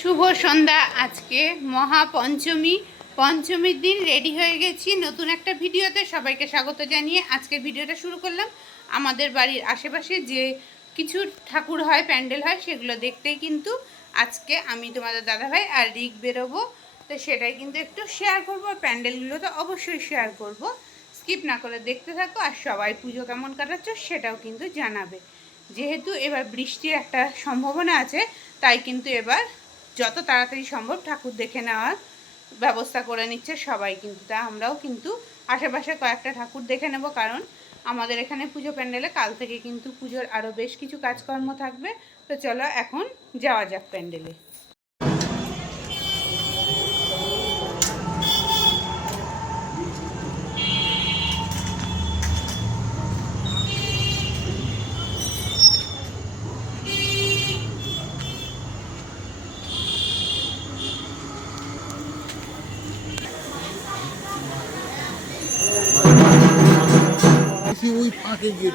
শুভ সন্ধ্যা। আজকে মহাপঞ্চমী। পঞ্চমীর দিন রেডি হয়ে গেছি নতুন একটা ভিডিওতে। সবাইকে স্বাগত জানিয়ে আজকের ভিডিওটা শুরু করলাম। আমাদের বাড়ির আশেপাশে যে কিছু ঠাকুর হয়, প্যান্ডেল হয়, সেগুলো দেখতেই কিন্তু আজকে আমি তোমাদের দাদাভাই আর রিক বেরোবো। তো সেটাই কিন্তু একটু শেয়ার করব প্যান্ডেলগুলো তো অবশ্যই শেয়ার করব। স্কিপ না করে দেখতে থাকো আর সবাই পুজো কেমন কাটাচ্ছ সেটাও কিন্তু জানাবে। যেহেতু এবার বৃষ্টির একটা সম্ভাবনা আছে, তাই কিন্তু এবার যত তাড়াতাড়ি সম্ভব ঠাকুর দেখে নেওয়ার ব্যবস্থা করে নিচ্ছে সবাই কিন্তু। তা আমরাও কিন্তু আশেপাশে কয়েকটা ঠাকুর দেখে নেব, কারণ আমাদের এখানে পুজো প্যান্ডেলে কাল থেকে কিন্তু পুজোর আরও বেশ কিছু কাজকর্ম থাকবে। তো চলো এখন যাওয়া যাক প্যান্ডেলে। ফাঁকে গিয়ে।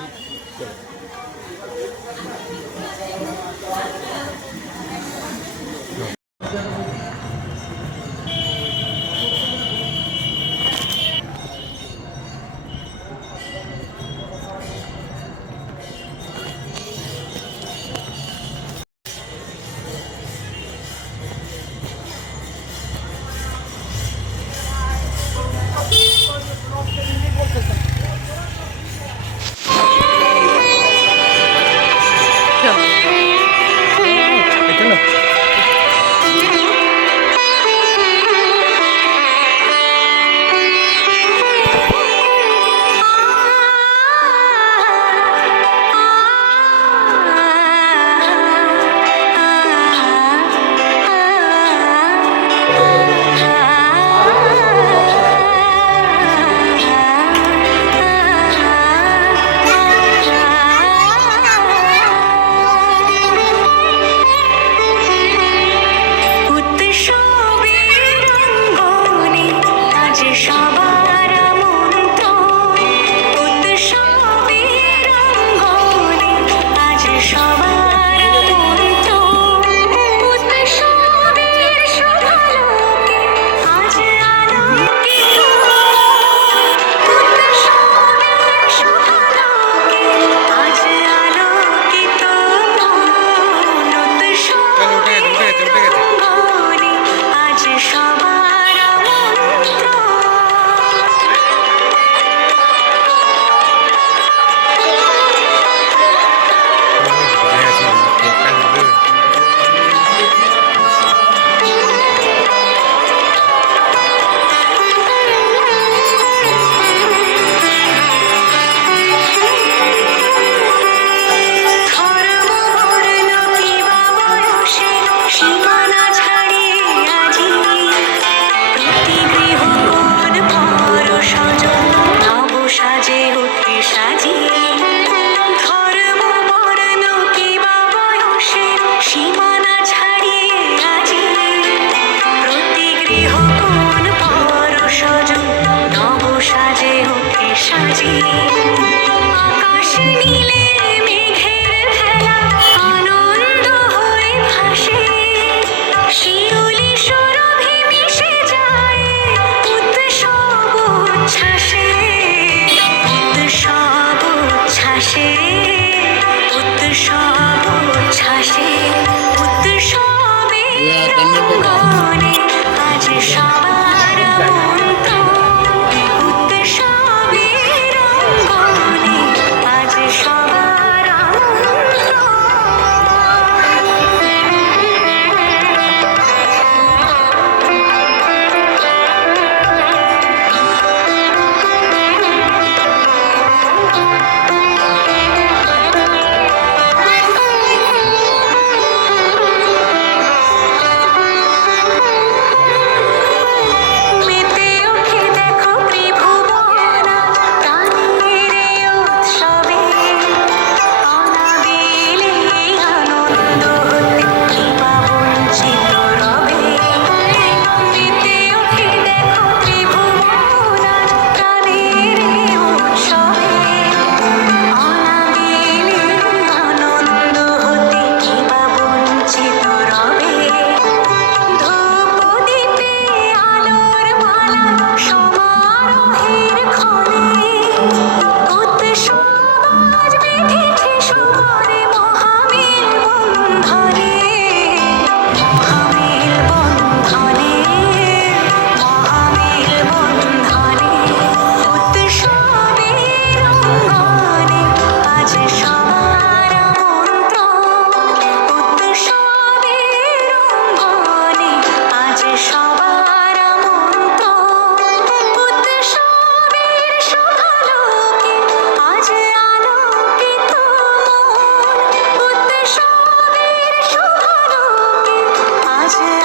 Yeah.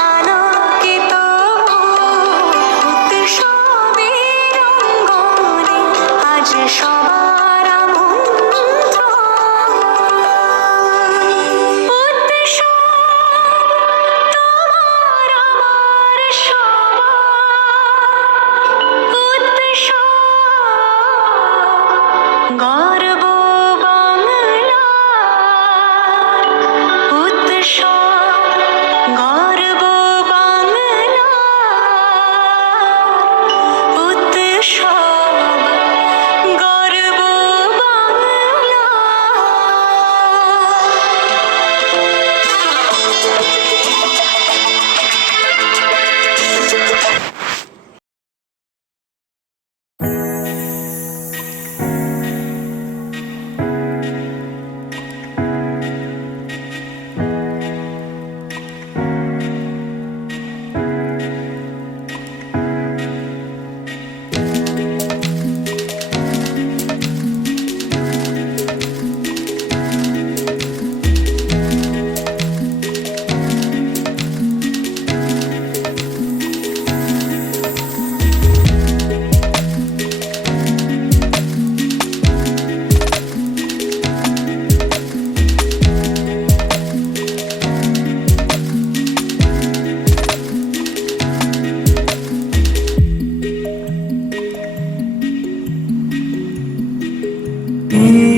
Mm.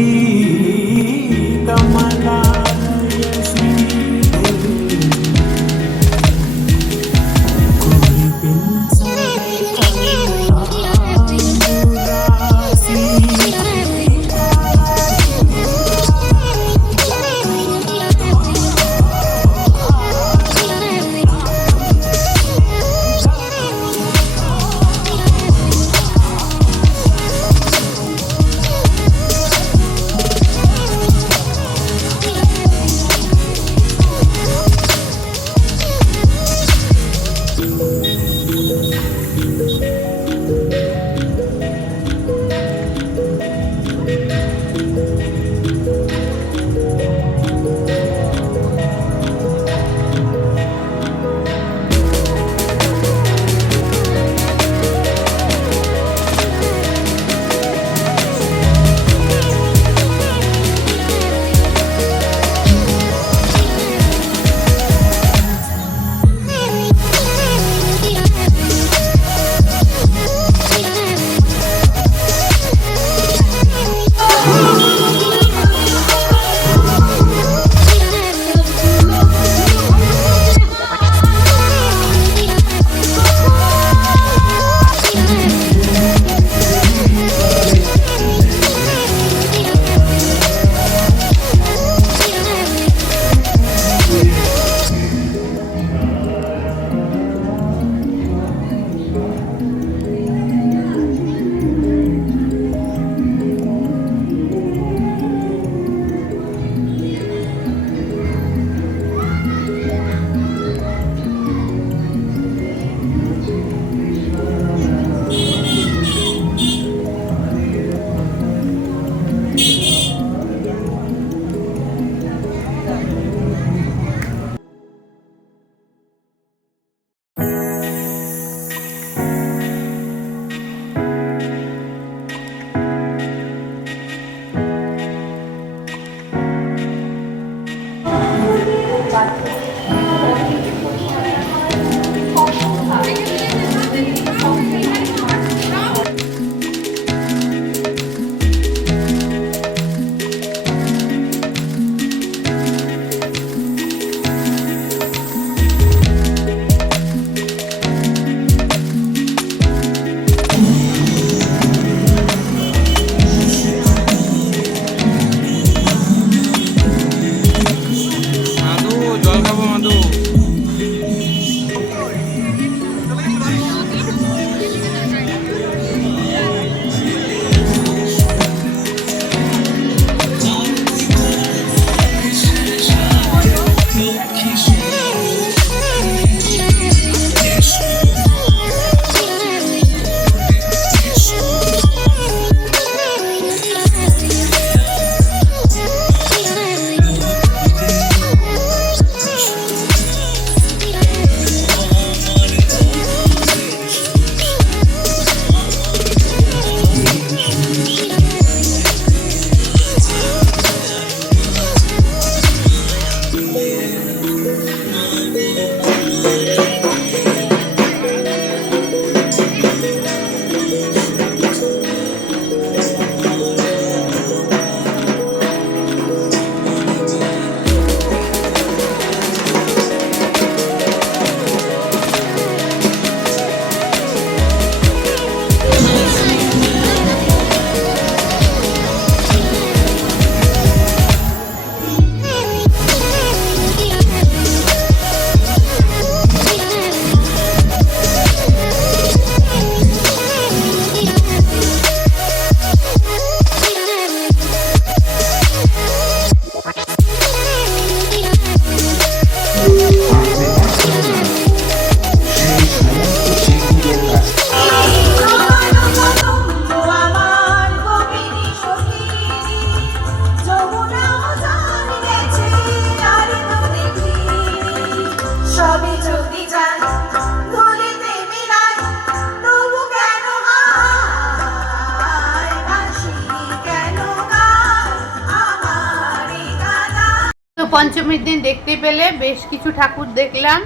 পঞ্চমীর দিন দেখতে পেলে বেশ কিছু ঠাকুর দেখলাম।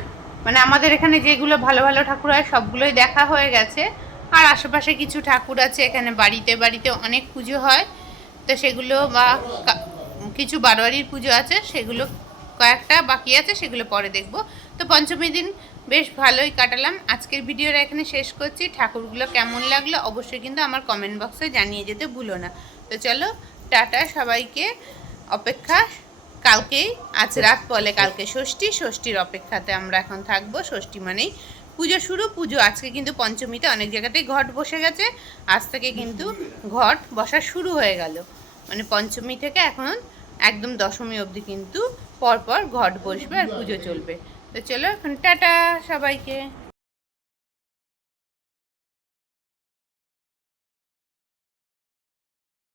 মানে আমাদের এখানে যেগুলো ভালো ভালো ঠাকুর হয় সবগুলোই দেখা হয়ে গেছে। আর আশেপাশে কিছু ঠাকুর আছে, এখানে বাড়িতে বাড়িতে অনেক পুজো হয়। তো সেগুলো বা কিছু বারোয়ারির পুজো আছে, সেগুলো কয়েকটা বাকি আছে, সেগুলো পরে দেখব। তো পঞ্চমী দিন বেশ ভালোই কাটালাম। আজকের ভিডিওটা এখানে শেষ করছি। ঠাকুরগুলো কেমন লাগল অবশ্যই কিন্তু আমার কমেন্ট বক্সে জানিয়ে যেতে ভুলো না। তো চলো, টাটা সবাইকে। অপেক্ষা কালকেই আজ রাত বলে কালকে ষষ্ঠী ষষ্ঠীর অপেক্ষাতে আমরা এখন থাকব ষষ্ঠী মানেই পুজো শুরু। পুজো আজকে কিন্তু পঞ্চমীতে অনেক জায়গাতেই ঘট বসে গেছে আজ থেকে কিন্তু ঘট বসা শুরু হয়ে গেল। মানে পঞ্চমী থেকে এখন একদম দশমী অবধি কিন্তু পরপর ঘট বসবে আর পুজো চলবে। তো চলো এখন টাটা সবাইকে।